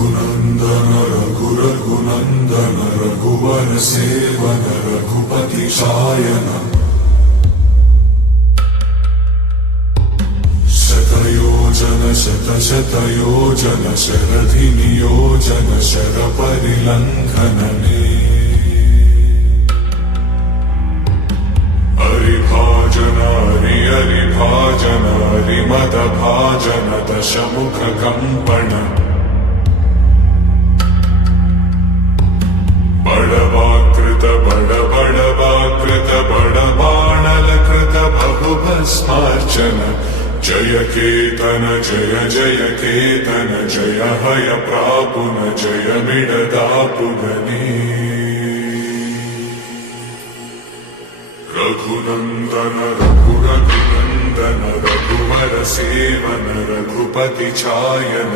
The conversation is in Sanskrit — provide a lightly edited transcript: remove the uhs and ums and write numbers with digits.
रघुनन्दन रघुनन्दन रघुवर सेवन रघुपति शायन शतयोजन शतशतयोजन शरधि नियोजन शरपरिलङ्घनने हरिभाजन हरिभाजन हरिमदभाजन दशमुख कंपन बड़वाकृत बड़वाकृत बड़बाणलकृत बहुभस्मार्चन जय केतन जय जय केतन जय हय प्रापुन जय मिडदापुगने रघुनन्दन रघुनन्दन रघुवर सेवन रघुपति चायन।